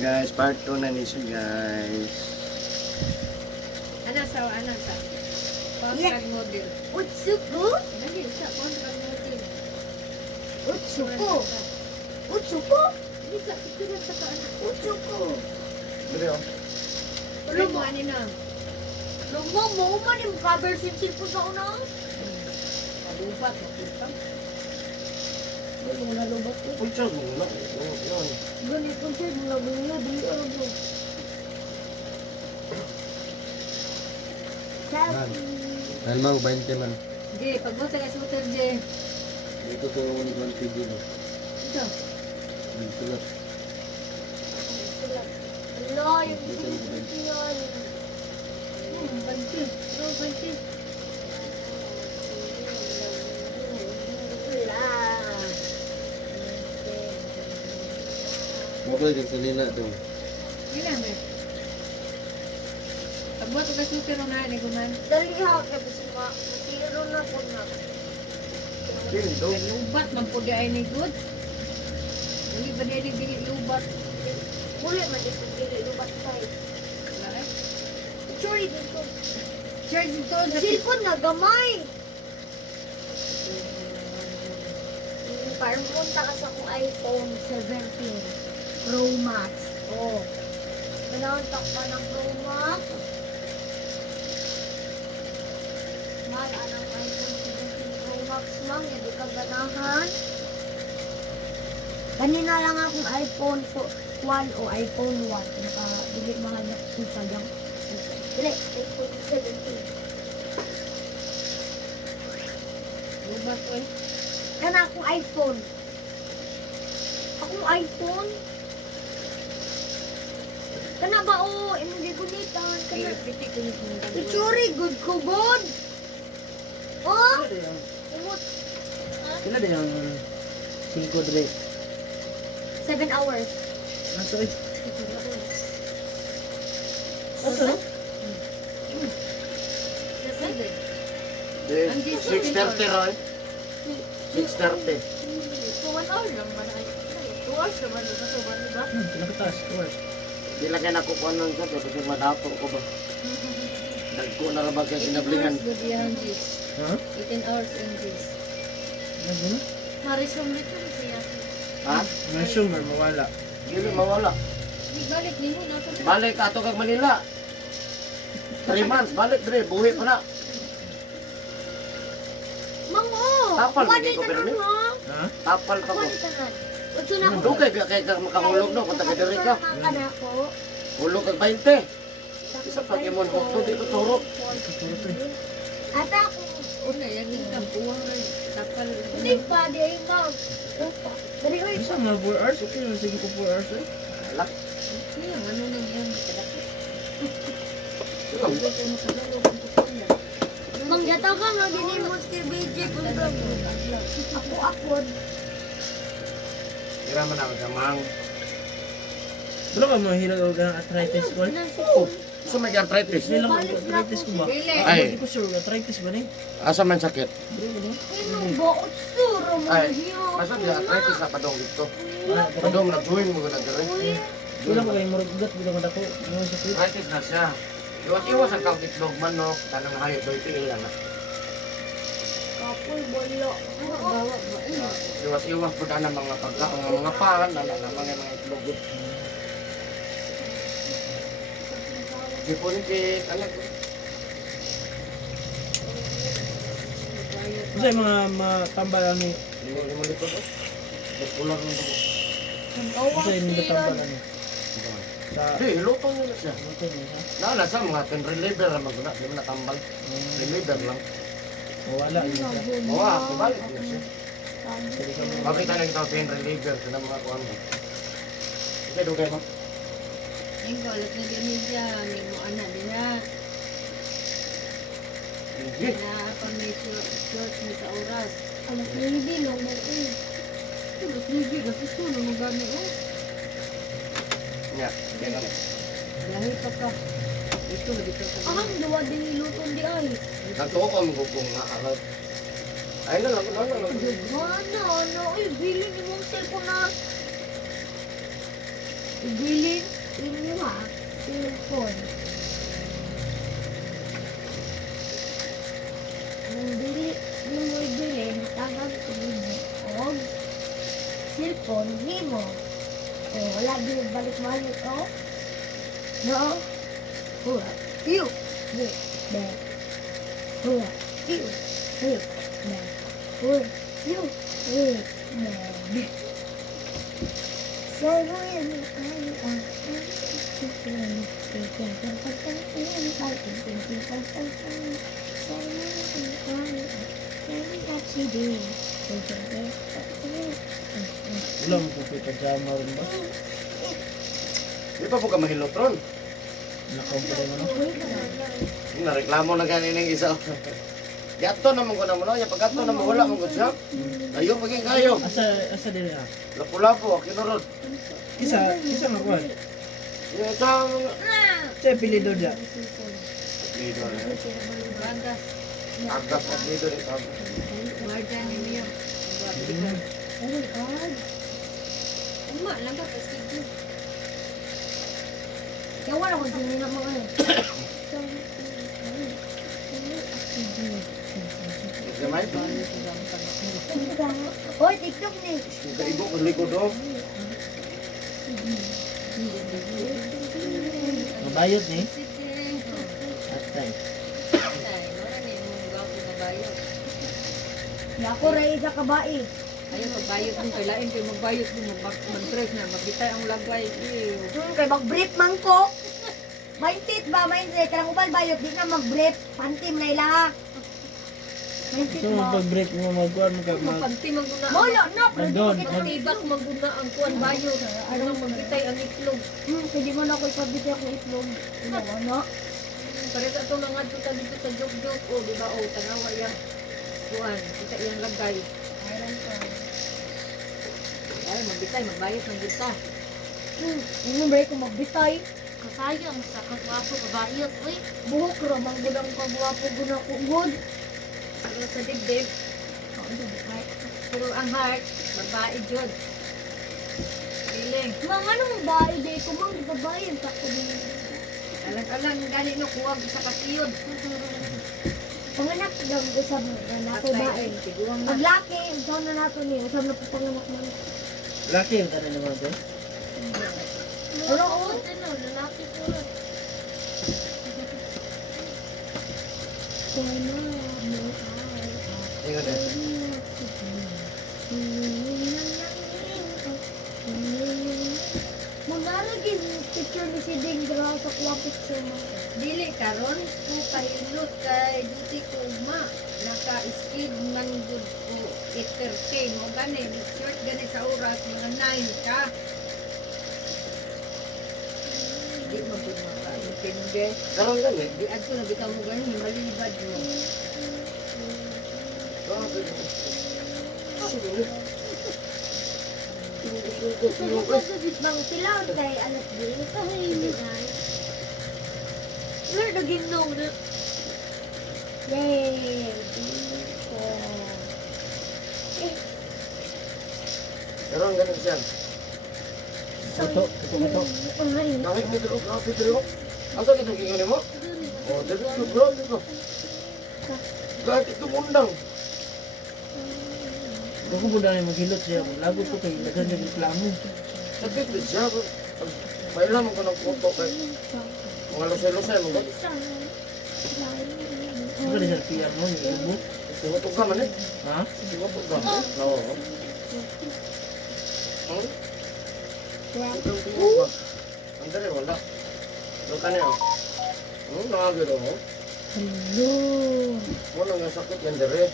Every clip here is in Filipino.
Guys, part 2 na ni siya guys. Ano sa Yeah. contract model. Utsuko? Dali sa contract model. Utsuko? Utsuko? Dali sa picture sa kaan. Utsuko? Dali oh. Tuloy mo ani na. Lumo mo man yung cover sensil po sa una. Palubat makita. Dali mo na lubat ko. Pulsa mo na. Yun. Ganit kong siya, mula mula, dali alam mo. Selfie. Dahil mau 20 man. Di, pag mo taga shooter di. Ito to yung 1 TV no. Ito. Dito na. Hello, yung sensil yun. Banti. Oh, banti. Wala. Mo ba din sa nina to? Gila me. Pag mo taga shooter na ni guman. Dali ha, kaya gusto mo, masiro na po na. Dili do. Lubat man po di ay ni good. Dali ba di dili lubat? Muli man din kung dili lubat tayo. Wala eh. Sorry, dito. Charge ito sa Cellphone na gamay. Parang punta ka sa akong iPhone 17 Pro Max. Oh. Manantak pa ng Pro Max. Mahal ang iPhone 17 Pro Max lang. Hindi ka ganahan. Kanina lang akong iPhone 1 o iPhone 1. Nakabili mahal na kita lang. Dili, iPhone 17. lubat ko eh. Kana akong iPhone. Akong iPhone? Kana ba o? Imong gigunitan. Kana. Piti ko ni mga Itsuri, good ko, good. Oh? Imot. Kila din ang 5 dre. 7 hours. Asa it? Asa? Ang 6:30 ron. 6:30. So 1 hour lang man ay. 2 hours naman ito sa ban diba? Pinakatas, work. Dilagyan ako ko nun sa kasi madato ko ba. Dagko na ra ba kay kinablihan. Good yan Gis. Ha? 18 hours in Gis. Ano? Marisol nito siya. Ha? Consumer, mawala. Dili mawala. Di balik ni mo na to. Balik ato kag Manila. 3 months balik dre, buhi pa na. Mango! Tapal, Kuha hindi ko dito pirmi. na, ha? Ha? Tapal pa Kuha ko. dito na. Utso na ako. Dugay kay makahulog no kung taga diri ka. Kada ako. Hulog kag 20. Isa pa kimon hukto dito turok. Ata ako. Una yan yung kapuwang ay tapal. Hindi pa, di ay ma'am. Dari ko Isa mga 4 hours, okay na sige ko 4 hours eh. Ala. Iya, ano nang yan kadakit. Sila. Hindi ko makalalo kung kusina. Manggataw ka nga, ginimos kay BJ kung ako. Ira man ako gamang. Wala ka mahirap o ng arthritis ko? Oh, sa may arthritis. Hindi lang ako arthritis ko ba? Dili. Ay. Hindi ko sure, arthritis ba na eh? Asa man sakit? Hindi ko na. Inong baot suro mo Ay, hiyo. asa di arthritis sa padong dito. Padong na join mo na dire. Wala ko kayong marugat, wala ko dako. Ano sa sakit? Arthritis na siya. Iwas-iwas ang kang itlog manok, tanang hayop do itiil na. Kapoy bolo. Bawa ba? Iwas-iwas po na mga pagkaon, mga pan, mga itlog. Di po ni anak. Kasi mga matambalan ni... Limo lito do. Mas kulang ng dugo. Kasi yung matambalan ni... Sa... Di, lutong na siya. Ano niya ha? Nala sa mga ten reliever lang maguna, di mo natambal. Reliever lang. Wala yun siya. Oo, ako balik na siya. Pwede ka mo... Makita na ito ten reliever sa mga kuan mo. Ito dugay mo. Yung kalat na din niya, may mo anak din na. Hindi. Na pa may short mo sa oras. Alas hindi long mo eh. Ito, hindi kasi suno mo gani oh. Nya, kaya na. Dahil pa ka. Ito, di ka ka. Ang duwa din ilutong di ay. Nagtuo ko mo kung nga alat. Ay na lang, na lang. Ano, ano, bilin imong cellphone na. Ibilin. imuha, cellphone. Ang dili mo ibili, natagag ko nimo. O, cellphone nimo. O, wala din balik-balik, o. No? Hura, piu, wait, there. Hura, piu, wait, there. Hura, piu, wait, there. Wala mo kung pipajama rin ba? Di pa po ka mahilotron. Nakampuday mo no? Nareklamo na ganin ng isa. Gato naman ko na mo no. Pag gato naman wala mong good siya. Ayaw maging kayo. Asa dili ah. Lapu-lapu, kinurod. Isa nga kuan. Yung isang... Sa apelido dia. Lido na. Brandas. Agas at lido rin. Marjan niyo. Oh my God. Uma lang ba kasi Kaya wala ko din na mga ano. Gamay? Hoy, TikTok ni. Kaibo ko likod o. Mabayot ni. Sige. Atay. Ay, wala ni mong gapo na bayot. Ako ray sa kabae. Ayaw magbayot din kay lain kay magbayot din mag-stress na magbitay ang lagway. Ew. Kay mag-brief man ko. Mindset ba? Mindset. Karang ubal bayot. Di na mag-brief. Pantim na ilaha. Mindset So ba? pag-break mo magkuan mo ka mag Magpanti maguna. Molo, no. Nandun. Magtibak maguna ang kuan bayot. Ano magbitay ang itlog. Hindi mo na ako ipabitay ako itlog. Ano? Pare sa ito nga dito dito sa jog-jog. O, di ba? O, tanawa yan. Kuan, kita yung lagay. Ayun ko. Ay, magbitay, magbayot ng gita. Yung break ko magbitay. Kasayang sa kagwapo kabayot, uy. Buhok ro. Manggudang kagwapo guna ko. Good. Pero sa dibdib, pero ang heart, babae jud. Feeling. Mga anong babae day ko mang babae ta ko din. Alang-alang gani no kuwag sa kasiyod. Panganak daw usab na nato bae. Tiguang na. Pag laki, usab na nato ni usab na po panganak man. laki ang tanan naman to. Pero o, lalaki ko. Sana mo Ingat eh. Magaragin picture ni si Dingra sa kuha picture mo. Dili karon ko kahilot kay duty ko ma. Naka-skid man gud ko 8:13 mo gani short gani sa oras mga 9 ka. Di mo gud maka-intindi. Karoon gani. Di adto na bitaw mo gani malibad mo. Bang sila kay alas 10 sa hilig. Lord naging no na. Yay! Karoon gani siya. Ito. Nakik ni dito, grabe dito. Asa kita kingan mo? Oh, dito bro, dito. Gati ito mundang. Ako po dahil maghilot siya. Lagot ko kay naghan ng reklamo. Sakit din siya. Pailan mo ko ng puto kay mga lusay-lusay mo. Ano ba siya piyar mo? May ibo? Singutok ka man eh. Ha? Singutok ka. Oo. Ang tingin ba? Ang dali, wala. Doon ka niya. Nakagod ako. Hello! Wala nga sakit yan dali.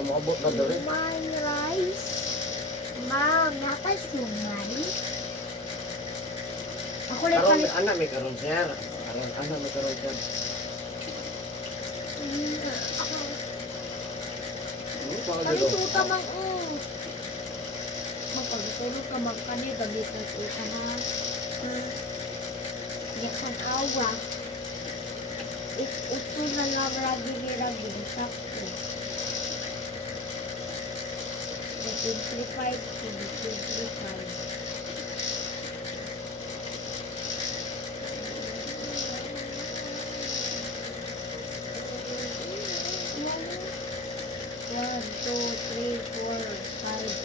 Maabot na dali. My rice. Ma'am, nakas yung rice. Ako lang Karon palit. anak may karon sir. Karon anak may karon sir. Ako. Pang Kami dito. suta mang magpagtulog ka magkani bagit na suta na. Yakan awa. Uto na lang ragi ni ragi. Sakto. The simplified to be simplified.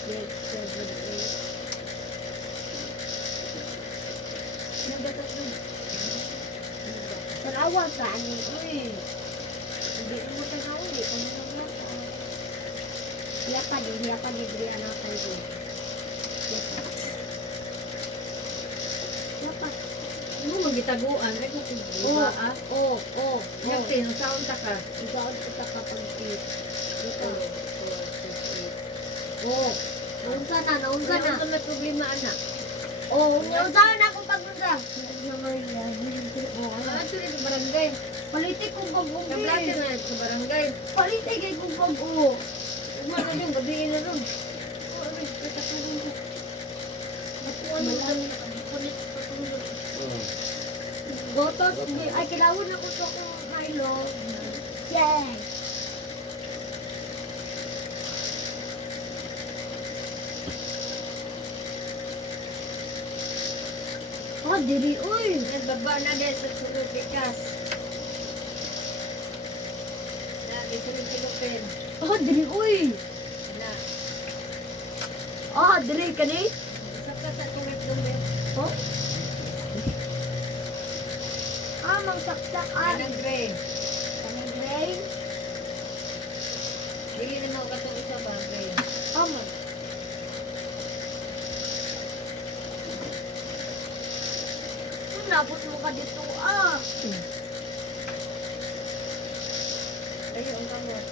6, 7, 8. Nagatas doon. Tarawa ka ni. Uy. Hindi mo tanaw. Hindi ko mo naglata. Hiya pa di beri anak kayo. Hiya pa. Ano mo gitaguan? Ay kung diba ah? Oh. Yakin, saan ta ka? Ikaw kita kapag tip. Dito. 4, 6, 8. Oh. Naunsa na. Ano ang may problema, anak? Oh, naunsa na akong pagpunta. Maria. Oh, Ah, actually, sa barangay. Politik kong pag-uwi. Kablate na sa barangay. Politik ay kong pag-uwi. Uma na doon, gabihin na doon. Oh, ay, katapulong ko. Gotos, ay kilawon ako to kung Milo. Yay! Oh, diri, uy! Nagbaba na din sa sulod bikas. Lagi silupin. Oh, diri, uy! Anak. Oh, diri ka ni? Saka sa tumit-tumit. Oh? Ah, mangsaksak ah. Anang gray. Kanang gray. Dili na mo katong isa ba, gray. Oh, man. Nabot mo ka dito ah. Ayo, ang kamot.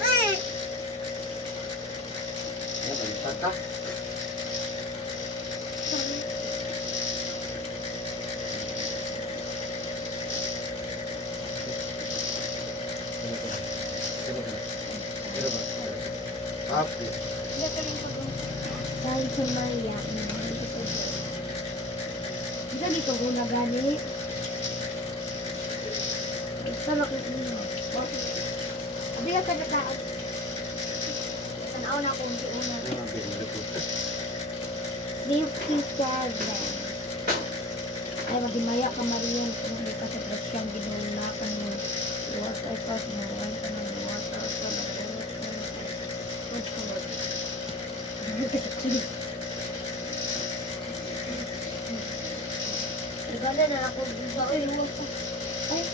Eh! Ano, baliktad ka? Happy. Dahil sa Maria, hindi dito ko na gani. Sama ko dito. Abi ka na tao. Tanaw na akong di una. 57. Ay, magimaya ka Marian kung hindi ka sa presyang ginulakan mo. Iwas ay pas mo. Iwan ka na iwas ay pas mo. Regala na ako dito. Ay, iwas ka. Ay.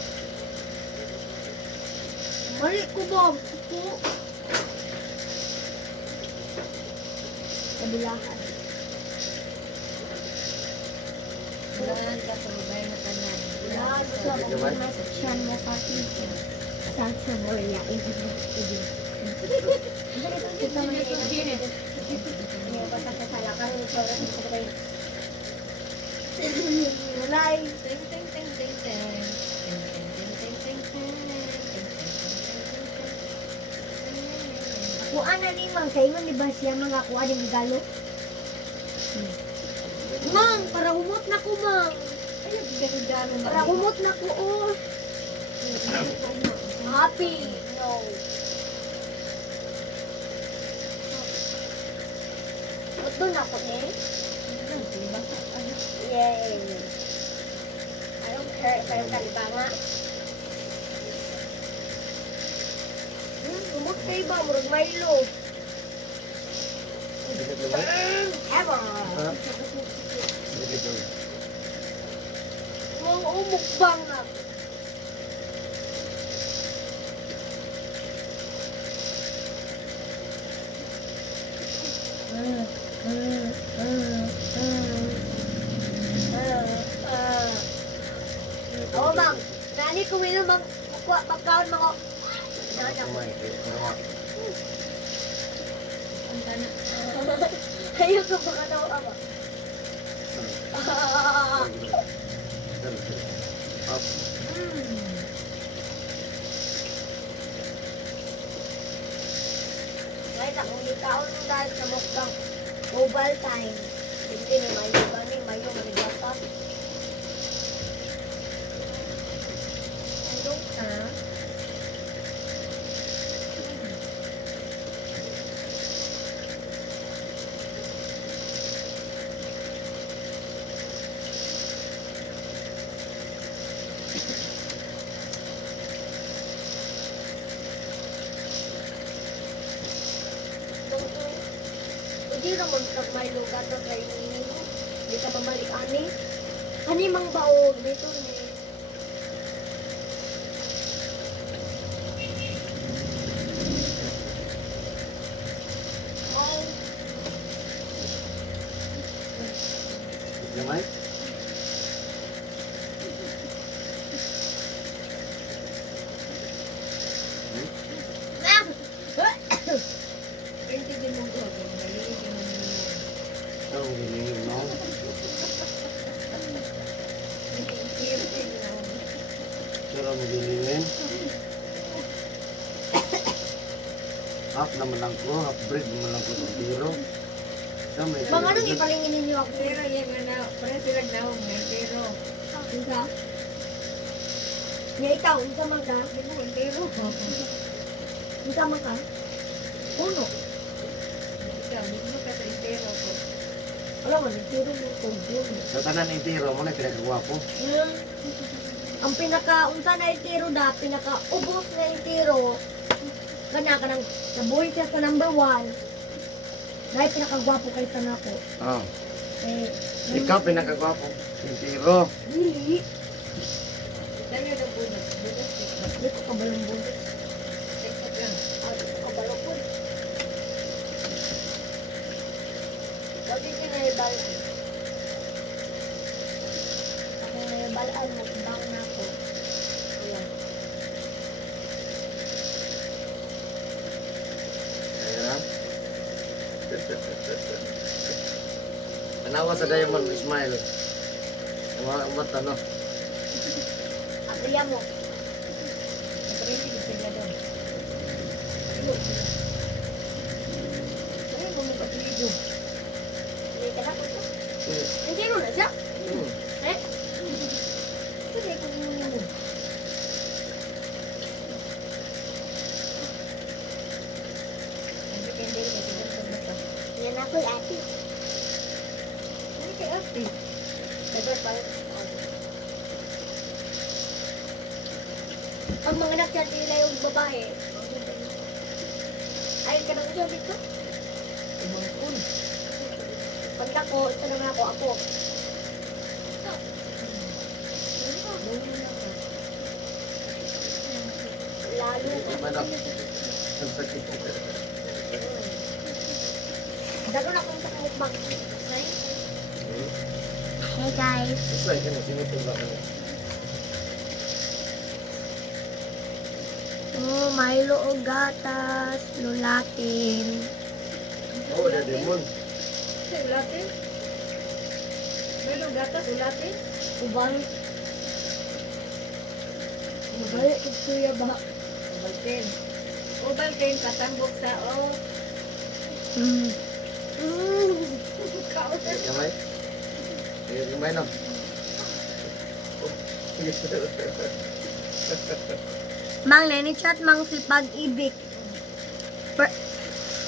Mali ko ba? Ako. Kabilahan. Saan ka sa babay na tanan? Lahat sa mga seksyon mo kasi Santa Maria. Kita mo na yung pagkakasala ka rin sa oras sa kabay. Mulay. Ting, ting, ting, ting, ting. Ting, ting, ting, ting, ting, ting. Kuha na ni Mang, kayo man di ba siya mga kuha ng regalo? Mang, para humot na ko, Mang. Ay, ganda mo Para humot na ko, oh. Happy. No. Ito na ko, eh. Yay. I don't care if I'm kalibanga. Humot kayo ba? Murag Milo. Ever. Mang umukbang na. Oo, Mang. Nani kumino, Mang. Magkaon, Mang. Ang tanan. Ayaw ko baka daw ama. Kahit akong ikaon dahil sa mukbang mobile time. Hindi ni Mayo ba ni Mayo manigata. Ano ka? magkag Milo gato kay nino. Di ka pabalik ani. Ani mang baog dito ni. Mau Gamay? Hindi din mo ko. Nalilin ka naman mo. Ano ang ginigin mo? Hindi na. Sira mo ginigin? Half naman lang ko, half bread naman lang ko ng biro. May Mga nang ipalingin ninyo ako. Pero yan nga na, parang sila daw ngayon. Pero, Isa. Nga ikaw, isa man ka. hindi mo, pero. Isa man ka. Uno. Ikaw, hindi mo ka sa intero ko. Alam mo, nagtiro mo kung uno. Sa tanan ng tiro mo na pinagkagwapo. Ang pinaka-unsa na itiro da, pinaka-ubos na itiro, kana ka ng nabuhay siya sa number 1, dahil pinaka-gwapo kay sa nako. Oh. Eh, Ikaw pinagkagwapo. Yung tiro. dili, Dami ng bunas. Bunas, tikman. di ko kabalong buntot. Tikman lang. Di ko kabalong po. Wag din na ibalaan. Ako na ibalaan, magbang na ako. Ayan. Ayan. Tanawa sa Diamond Smile. Ang mga mata, no? Abriya mo. Naparinti ko sila doon. Ilo sila. Kaya mo magpatiligo. Hindi ka na po ito. Hindi mo na siya. Hmm. Eh? Hindi ko mo. Ang depende rin kasi ganito na to. Yan ako ate. Hindi kay ate. Dapat pa. Ang mga nagchatila yung babae. Ay, ka nang sabi ko. Tumangkol. Pag ako, ito naman ako. Muna na ka. Lalo. Iba na. Ang sakit. Dalo na kung sa kamukbang. Hmm. Hey guys. Isay ka na, sinutulak ka na. Oh, Milo o gatas. Lulatin. Oh, the demon. Sa ulatin? Meron gatas ulatin? Ubang. Mabalik ito ya ba? Ovaltine. Ovaltine katambok sa o. Mm. Gamay? Gamay na. Mang Lenny chat, mang si Pag-ibig.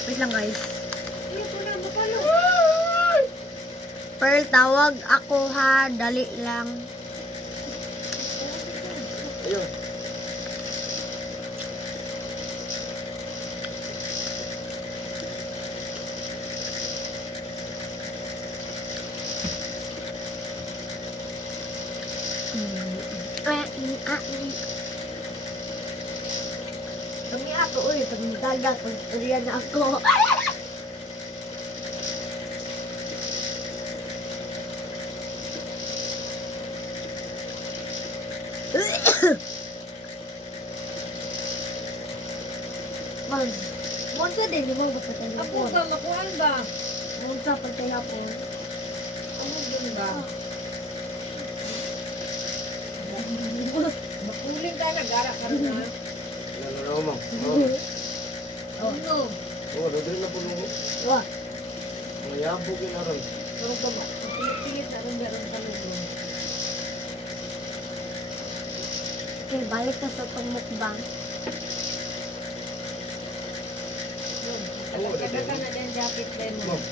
Wait lang guys. Iyo ko na mapalo. Pearl, tawag ako ha. Dali lang. Ayun. Kami ato, uy, pag dagat, pag istorya na ako. Mag, monsa din, di mo ba patay Ako hapon? ba makuan ba? Monsa patay hapon. Ano din ba? Makuling ka na gara ka na. Ano mo? Oh no. Oh, dodri na po nung Wah, mga yabo kinaron. Pero ka ba? Pilit na rin meron sa lugo. okay, balik na sa pangmukbang. Yun. Oo, Kaya ka na din jacket din mo. Ma'am.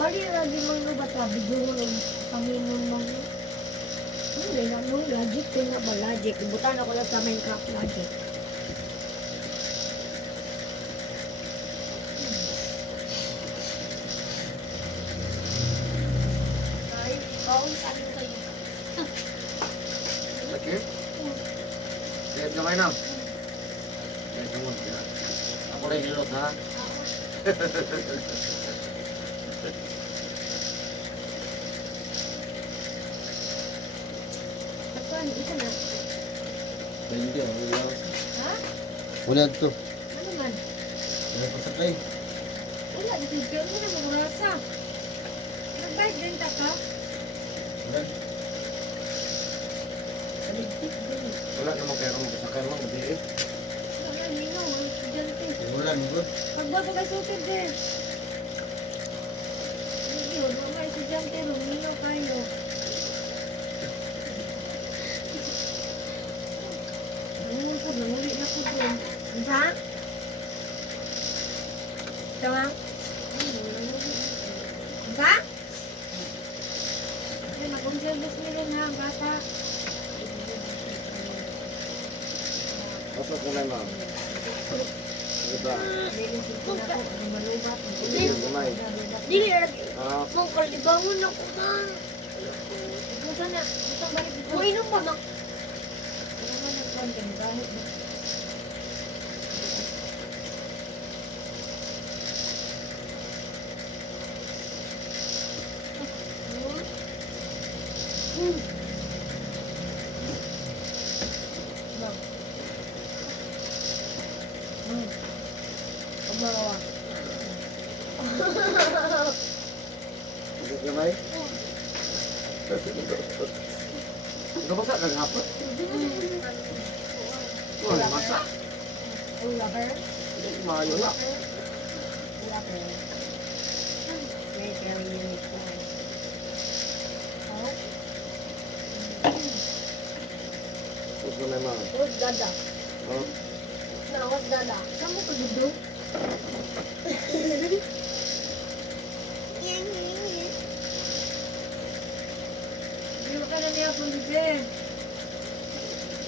Bali lagi mga bata, bigyan mo Panginoon mo. Hindi na mo, logic ko na ba? Logic. Ibutan ako lang sa Minecraft logic. Ay, kaon sabi ko kayo. Sakit? Sakit kamay na. Sakit kamay na. Ako rin hilot ha. Kapan, isa na. Hindi, wala. Ha? Wala ito. Ano man? Wala pa sakay. Wala, bigyan mo na magurasa. Nag-bike din ta ka? Wala. Kaligtik din. Wala naman kaya kung sakay mo. Hindi eh. Wala, linaw, estudyante. Wala naman. Pagbago ka sutin din. Hindi yun, mga estudyante, lumino kayo. Nangulo ko, nanguli na ko doon. Ha? Tama? Ay, nanguli na ko. Ha? Ay, mag-observos mo rin ha, bata. Pasok ka na ma'am. Diba? Lilisin ko na ko, ang malubat. Hindi, kamay. Dili na Ah, mong kalibangon ako man. Ito sana, itong balik ito. Uminom pa na. Ano nga nagkuhan ka, kahit na. Pagmarawa. hindi kamay. Ano ba sa kagapot? Wala, masa. Ula ka? Hindi, mayo na. Ula ka. Wait, kaya yun ito. Oh? Tapos ka na ma'am. What's dada? Oh, Na, what's dada? Saan mo ka dudong? Hindi mo ka na niya kung bibig.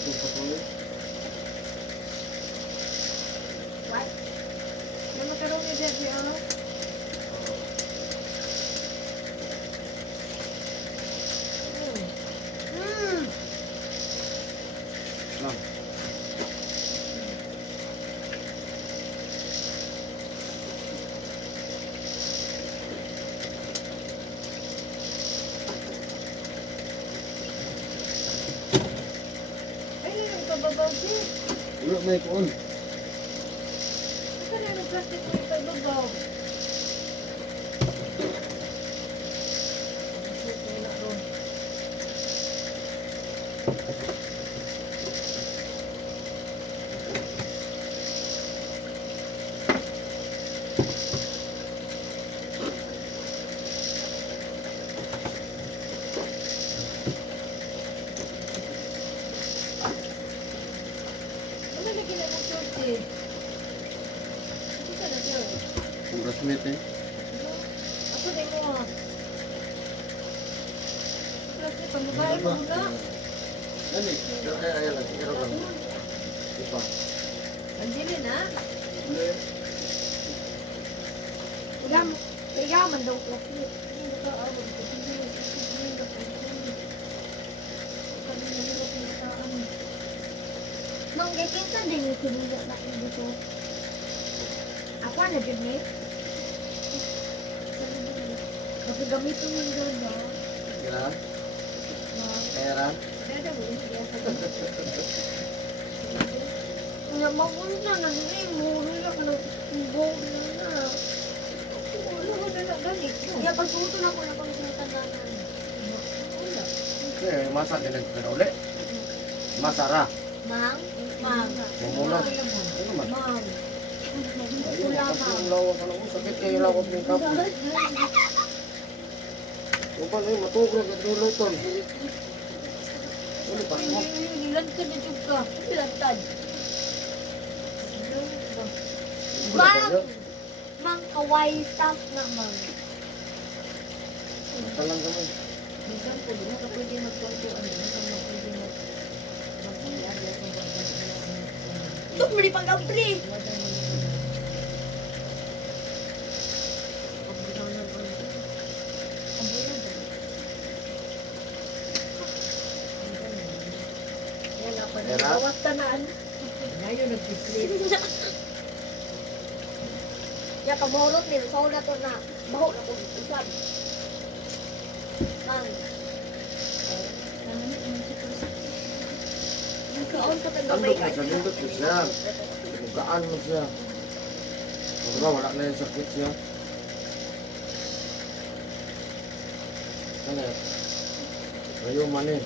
supa ko eh. What? Hindi mo karong ni Debbie, oh. Ma'am. Ay, lang ka babaw, G. Ulo na ikuon. Ito na yung plastic mo ito babaw. Ano na gina ng short eh? Ano ka na short? Classmate eh. Ako din mo ah. Plastic, pambabae mo na. Nani? Ay, lang. Kira lang. Ipa. Andili na. Ulam. Mayaman daw klasik. Hindi ka awag ko. Hindi mo sa sabihin ka. Kami nahirap yung saan. Nung gikinsa din yung sinila na dito. Ako na dyan eh. Kasi gamitin mo yung dada. Kira? Kira? Dada mo, hindi ako. Nga magunta na din eh. Muro lang na. Ibog na na. Wala ko na ganit mo. Kaya pagsuto na ako na pang sinatandaan. Wala. Eh, masa din nagpira uli. Masara. Mang? Mang. Mumulas. Ano man? Mang. Ayun, Wala kasi ka. yung lawas ano ko, sakit kayo lawas ng kapo. Yung pa na yun, matugro, gano'n luton. Ano pa mo? Ilan ka na jug ka? Lantad. Bang! Mang kawai staff na mang. Talang kami. Minsan po, di na ka pwede magkwento, ano, di na ka pwede mag-iari at Ito, mali pang gabri. Yan na pa na. Era? Bawas tanaan. Ngayon nag-sleep. Ya, kamorot din. So na to na. Baho na ko. Usad. Nang. Kaon ka tang gamay Andok na siya, nindot ko siya. Bukaan mo siya. Diba, wala na yung sakit siya. Ano yan? Ayaw man eh.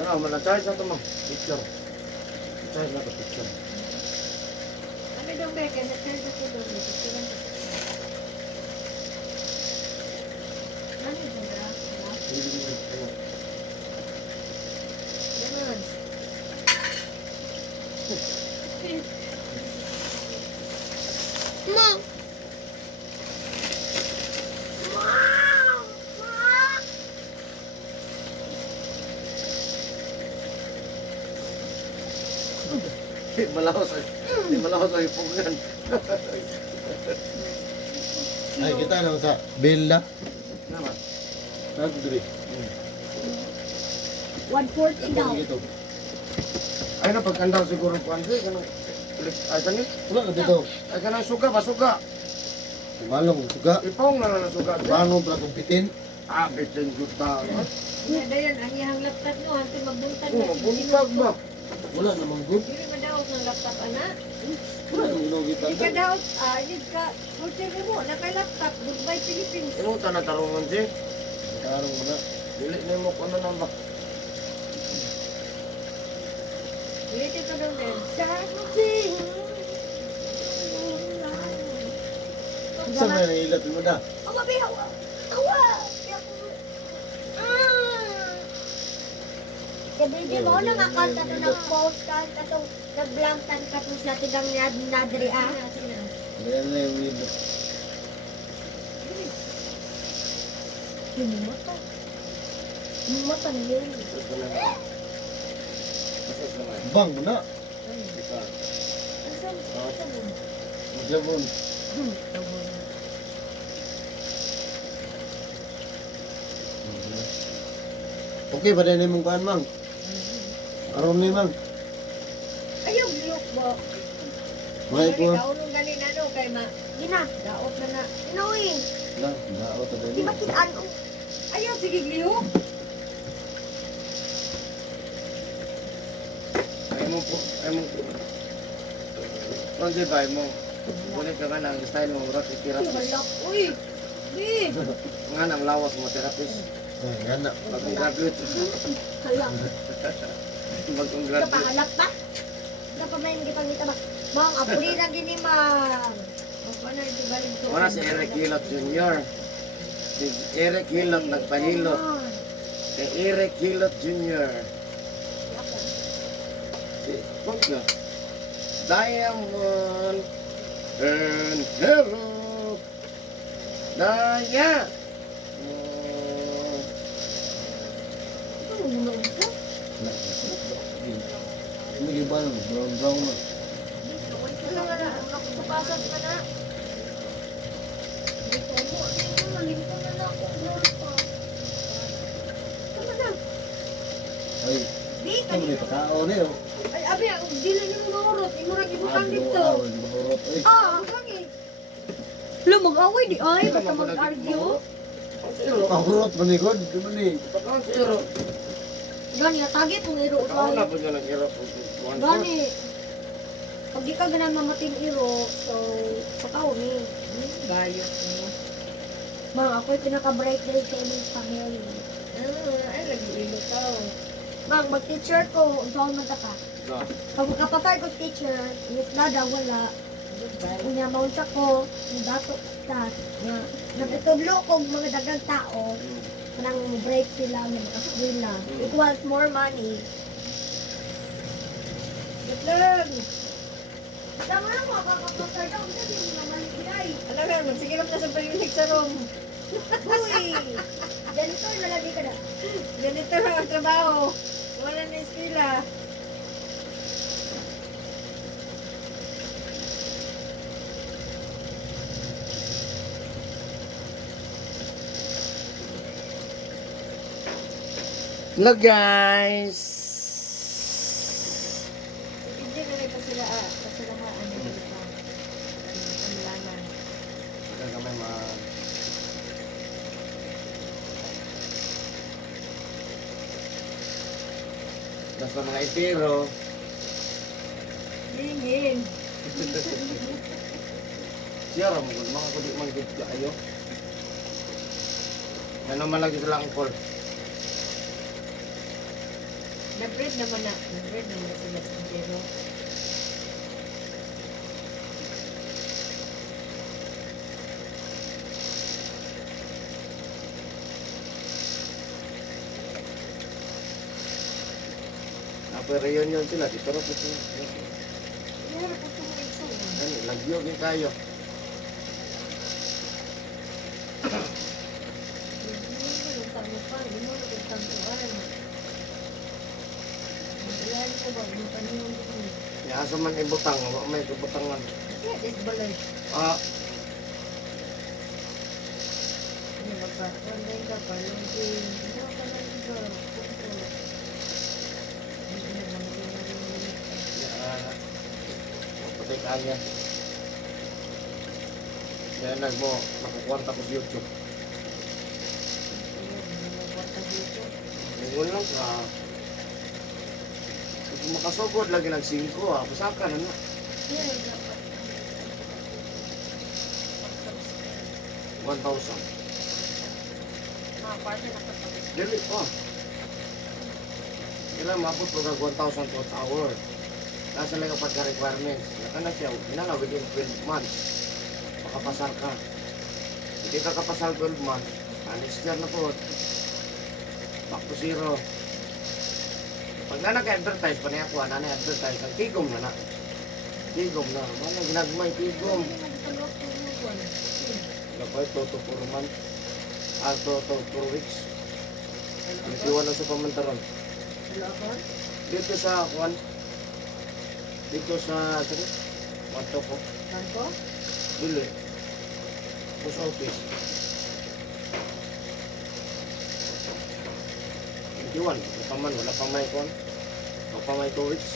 Ano, mana-charge na ito mo. Picture. Charge na ito, picture. Ano daw ba? Kaya na-charge ako doon. Nagsikilan ko. Ano yung ba? Ganun. Ma! Di malawas sa ipungan. Ay, kita lang sa Bella. Naman. Ano diri? 140 daw. Ito. Ay na, pagkandaw siguro po ano siya. Ay, sangit. Wala ka dito. Ay, kanang suga ba, suga. Malong suga. Ipong na lang suga. Paano para kumpitin? Ah, bitin juta. Nga dayan, ang iyang laptop no, hanti magbuntan Oh, mabuntag ba? Wala namang good. Dili ba daw ng laptop, ana? Wala namang inugitan. Hindi ka daw, hindi ka, kulture mo, naka-laptop, goodbye Philippines. Inuta na tarungan siya. Karong wala. Dili na mo kung ano na ba. Dili ka daw din. Sa mga nailat mo na. Ang mabi, hawa. Hawa. Kaya baby mo na nga kanta to ng postcard ka to. Nagblantan ka to siya tigang nadri ah. Ayan na yung window. Yung mata. Yung mata na yun. Ito na nga. Masas naman. Bang mo na. Ika. Asan? Asan mo? Magjabon. Okay ba din mong kuhan, Mang? Aron ni, Mang. Ayaw, liyok mo. May Kaya kuhan. daunong ganin ano, kay ma, Gina. daot na na. Inuwi. Na, daot na Di din. ba kitaan ko? Ayaw, sige liyok. Ay mo po. Ay mo po. Kung di ba, ay mo. Bulit ka nga ng style mo. Rat i-therapist. Halak, uy. Di. Nga ng lawas mo therapist. Ay, gana. Bagong graduate. Halak. Bagong Ito graduate. pangalak pa? Ito pa may hindi pangita ba? Mang, apuri na gini mang. Ano ito ba rin to? Wala si Eric Hilot Jr. Si Eric Hilot nagpahilot. Kay Eric Hilot Jr. Si Pogga. Diamond and Hello. Daya. Ito mo muna isa? Hindi ba lang, brown na. Ano nga na? Sa pasas ka na? Dito mo. Dito mo. Dito na na ako. Ano na? Ay, Di, ito mo dito kao niyo. Ay, abi, dili niyo mahurot. Imo ra gibutang dito. Mahurot. Ay, Ah! Butang eh. Lo, mag-away di ay. Basta mag-argue. mahurot man ni God. Di man ni. Pagkakas iro. Gani, tagi pong iro. Ako na po niya nag-iro. Gani. Pag di ka ganang mamating iro, so, pakaw ni. Bayot mo. Mang, ako'y pinaka-bright day sa inyong family. Ay, lagi ilo tao. Mang, mag-teacher ko, saan man ka. Pag magkapatay ko sa teacher, Miss Dada, wala. Goodbye. Unya, maunsa ko, yung dato ta, nga, nagtutudlo ko mga dagang tao, kanang break sila, may makasabay na. Equals more money. Gatlang. Tama lang mo, kakapasar daw. Hindi mo naman ibigay. Alam nga, magsigilap na sa palilig sa room. Uy! Ganito, nalagay ka na. Ganito lang ang trabaho. Wala na eskwela. Hello guys! Hindi na rin pasilahaan nila dito. Pamilanan. Gagamay man. Basta mga itiro. Hingin. Siya ra mo mga kudi manggit ka ayo. Ano man lagi sila ang call. Nag-bread naman na. Nag-bread naman na sila sa Jero. Apa reunion sila dito ra po sila. Meron po itong iso. Dali lagyo gyud kayo. Hindi mo pa. Hindi mo nagtantuan. Ilan ko ba? Yung panahon ko kami. Ya asa man ibutang, wa may kabutangan. Yeah, this balay. Ah, Ano ba pa? One ka pa. Lungin. Ano ka na dito? Puso. Hindi na mangyari. patay kaya. Yan nagmo makakwarta ko sa YouTube. Ngayon lang ka. Kung makasugod lagi ng 5, pusaka na na. 1,000. Dili pa. Kailan maabot ko ka 1,000 per hour. Nasa lang ang pagka-requirements. Naka na siya, hinala within 12 months. Makapasal ka. Hindi ka kapasal 12 months. Next year na po. Back to zero. Pag na nag-advertise, pa niya ako, na-advertise, ang tigom na na. Tigom na. Ano, ginagmay tigom. Dapat ito, 4 months. To 4 weeks. Nagsiwan na sa pamantaron. Dito sa, Juan. Dito sa, sorry, wato ko. Banko? Dili. Post office. 21. Wala pa may kon. Wala pa may 2 weeks.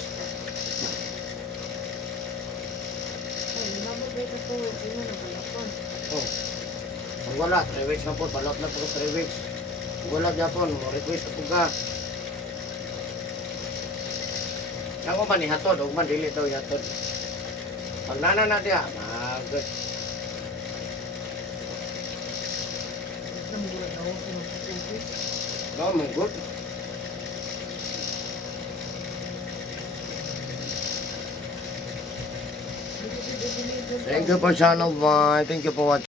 Ay, lumabot ba ito po? Sino na balakon? Oh. Kung wala, 3 weeks na po. Palot na po 3 weeks. Kung wala Japon, mo request ako ka. Ako man ihatod, o man dili daw ihatod. Pag nana na diya, Namugulat ako kung mag-office. no, good. Thank you for channel 1. Thank you for watching.